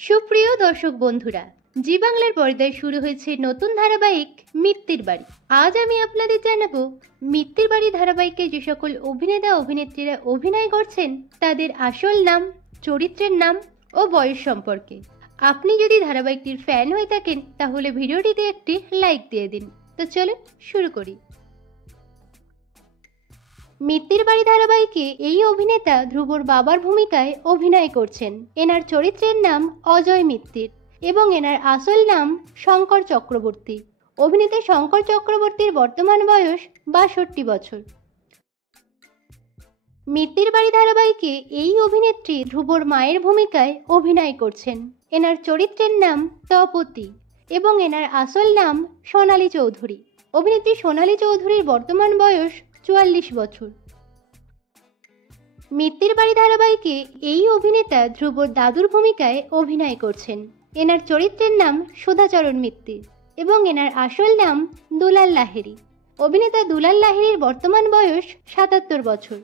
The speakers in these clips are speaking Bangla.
সুপ্রিয় দর্শক বন্ধুরা, জি বাংলার পর্দায় শুরু হয়েছে নতুন ধারাবাহিক মিত্তির বাড়ি। আজ আমি আপনাদের জানাবো মিত্তির বাড়ি ধারাবাহিকে যে সকল অভিনেতা অভিনেত্রীরা অভিনয় করছেন তাদের আসল নাম, চরিত্রের নাম ও বয়স সম্পর্কে। আপনি যদি ধারাবাহিকটির ফ্যান হয়ে থাকেন তাহলে ভিডিওটিতে একটি লাইক দিয়ে দিন। তো চলুন শুরু করি। মিত্তির বাড়ি ধারাবাহিকে এই অভিনেতা ধ্রুবর বাবার ভূমিকায় অভিনয় করছেন। এনার চরিত্রের নাম অজয় মিত্তির এবং এনার আসল নাম শঙ্কর চক্রবর্তী। অভিনেতা শঙ্কর চক্রবর্তীর বর্তমান বয়স 62 বছর। মিত্তির বাড়ি ধারাবাহিকে এই অভিনেত্রী ধ্রুবর মায়ের ভূমিকায় অভিনয় করছেন। এনার চরিত্রের নাম তপতী এবং এনার আসল নাম সোনালী চৌধুরী। অভিনেত্রী সোনালী চৌধুরীর বর্তমান বয়স 44 বছর। মিত্তির বাড়ি ধারাবাহিকে এই অভিনেতা ধ্রুবর দাদুর ভূমিকায় অভিনয় করছেন। এনার চরিত্রের নাম সুধাচরণ মিত্তির এবং এনার আসল নাম দুলাল লাহিড়ী। অভিনেতা দুলাল লাহিড়ীর বর্তমান বয়স 77 বছর।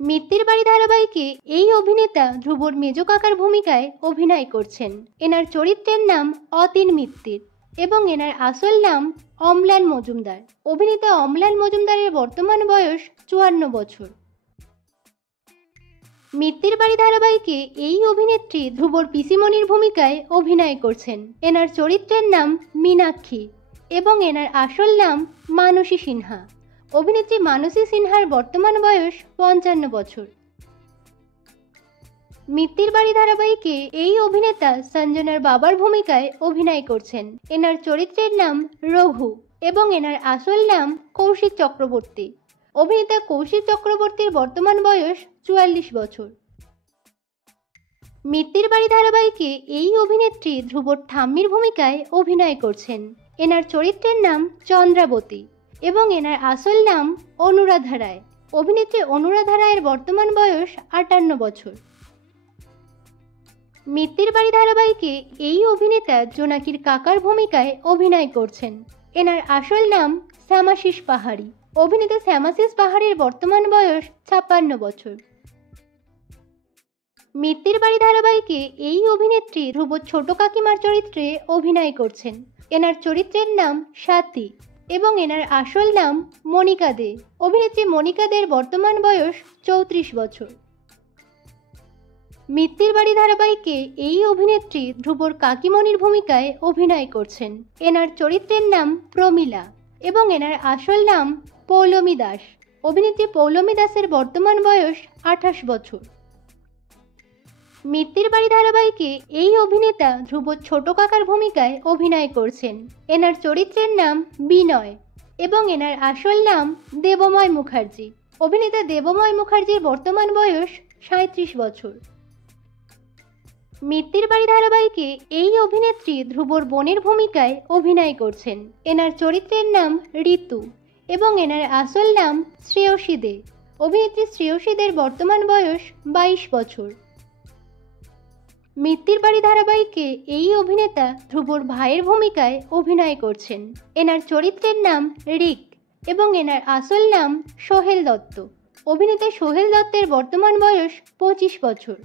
মিত্তির বাড়ি ধারাবাহিকে এই অভিনেতা ধ্রুবর মেজ কাকার ভূমিকায় অভিনয় করছেন। এনার চরিত্রের নাম অতীন মিত্তির এবং এনার আসল নাম অম্লান মজুমদার। অভিনেতা অম্লান মজুমদারের বর্তমান বয়স 54 বছর। মিত্তির বাড়ি ধারাবাহিকে এই অভিনেত্রী ধ্রুবর পিসিমণির ভূমিকায় অভিনয় করছেন। এনার চরিত্রের নাম মীনাক্ষী এবং এনার আসল নাম মানসী সিনহা। অভিনেত্রী মানসী সিনহার বর্তমান বয়স 55 বছর। মিত্তির বাড়ি ধারাবাহিকে এই অভিনেতা সঞ্জনার বাবার ভূমিকায় অভিনয় করছেন। এনার চরিত্রের নাম রঘু এবং এনার আসল নাম কৌশিক চক্রবর্তী। অভিনেতা কৌশিক চক্রবর্তীর বর্তমান বয়স 44 বছর। মিত্তির বাড়ি ধারাবাহিকে এই অভিনেত্রী ধ্রুবর ঠাম্মির ভূমিকায় অভিনয় করছেন। এনার চরিত্রের নাম চন্দ্রাবতী এবং এনার আসল নাম অনুরাধা রায়। অভিনেত্রী অনুরাধা রায়ের বর্তমান বয়স 58 বছর। মিত্তির বাড়ি ধারাবাহিকে এই অভিনেতা জোনাকির কাকার ভূমিকায় অভিনয় করছেন। এনার আসল নাম শ্যামাশিস পাহাড়ি। অভিনেতা শ্যামাশিস পাহাড়ির বর্তমান বয়স 56 বছর। মিত্তির বাড়ি ধারাবাহিকে এই অভিনেত্রী ধ্রুবর ছোট কাকিমার চরিত্রে অভিনয় করছেন। এনার চরিত্রের নাম স্বাতী এবং এনার আসল নাম মনিকা দে। অভিনেত্রী মনিকা দের বর্তমান বয়স 34 বছর। মিত্তির বাড়ি ধারাবাহিকে এই অভিনেত্রী ধ্রুবর কাকিমণির ভূমিকায় অভিনয় করছেন। এনার চরিত্রের নাম প্রমীলা এবং এনার আসল নাম পৌলমী দাস। অভিনেত্রী পৌলমী দাসের বর্তমান বয়স 28 বছর। মিত্তির বাড়ি ধারাবাহিকে এই অভিনেতা ধ্রুবর ছোট কাকার ভূমিকায় অভিনয় করছেন। এনার চরিত্রের নাম বিনয় এবং এনার আসল নাম দেবময় মুখার্জি। অভিনেতা দেবময় মুখার্জির বর্তমান বয়স 37 বছর। মিত্তির বাড়ি ধারাবাহিকে এই অভিনেত্রী ধ্রুবর বোনের ভূমিকায় অভিনয় করছেন। এনার চরিত্রের নাম ঋতু এবং এনার আসল নাম শ্রেয়সী দে। অভিনেত্রী শ্রেয়সী দের বর্তমান বয়স 22 বছর। মিত্তির বাড়ি ধারাবাহিকে এই অভিনেতা ধ্রুবর ভাইয়ের ভূমিকায় অভিনয় করছেন। এনার চরিত্রের নাম রিক এবং এনার আসল নাম সোহেল দত্ত। অভিনেতা সোহেল দত্তের বর্তমান বয়স 25 বছর।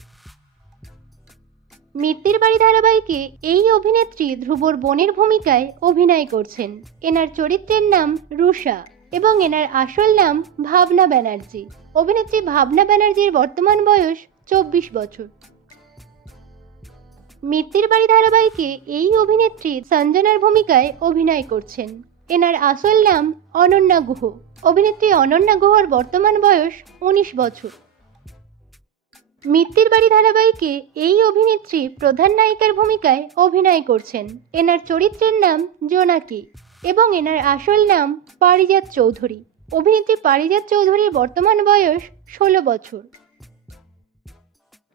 মিত্তির বাড়ি ধারাবাহিকে এই অভিনেত্রী ধ্রুবর বোনের ভূমিকায় অভিনয় করছেন। এনার চরিত্রের নাম রুষা এবং এনার আসল নাম ভাবনা ব্যানার্জি। অভিনেত্রী ভাবনা ব্যানার্জির বর্তমান বয়স 24 বছর। মিত্তির বাড়ি ধারাবাহিকে এই অভিনেত্রী সঞ্জনার ভূমিকায় অভিনয় করছেন। এনার আসল নাম অনন্যা গুহ। অভিনেত্রী অনন্যা গুহর বর্তমান বয়স 19 বছর। মিত্তির বাড়ি ধারাবাহিকে এই অভিনেত্রী প্রধান নায়িকার ভূমিকায় অভিনয় করছেন। এনার চরিত্রের নাম জোনাকি এবং এনার আসল নাম পারিজাত চৌধুরী। অভিনেত্রী পারিজাত চৌধুরীর বর্তমান বয়স 16 বছর।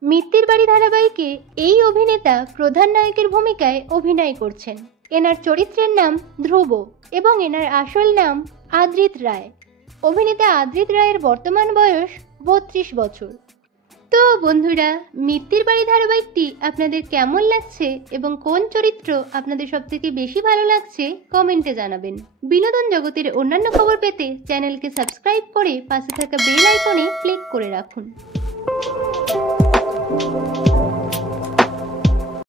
মিত্তির বাড়ি ধারাবাহিকে এই অভিনেতা প্রধান নায়কের ভূমিকায় অভিনয় করছেন। এনার চরিত্রের নাম ধ্রুব এবং এনার আসল নাম আদ্রিত রায়। অভিনেতা আদ্রিত রায়ের বর্তমান বয়স 32 বছর। তো বন্ধুরা, মিত্তির বাড়ি ধারাবাহিকটি আপনাদের কেমন লাগছে এবং কোন চরিত্র আপনাদের সবথেকে বেশি ভালো লাগছে কমেন্টে জানাবেন। বিনোদন জগতের অন্যান্য খবর পেতে চ্যানেলকে সাবস্ক্রাইব করে পাশে থাকা বেল আইকনে ক্লিক করে রাখুন।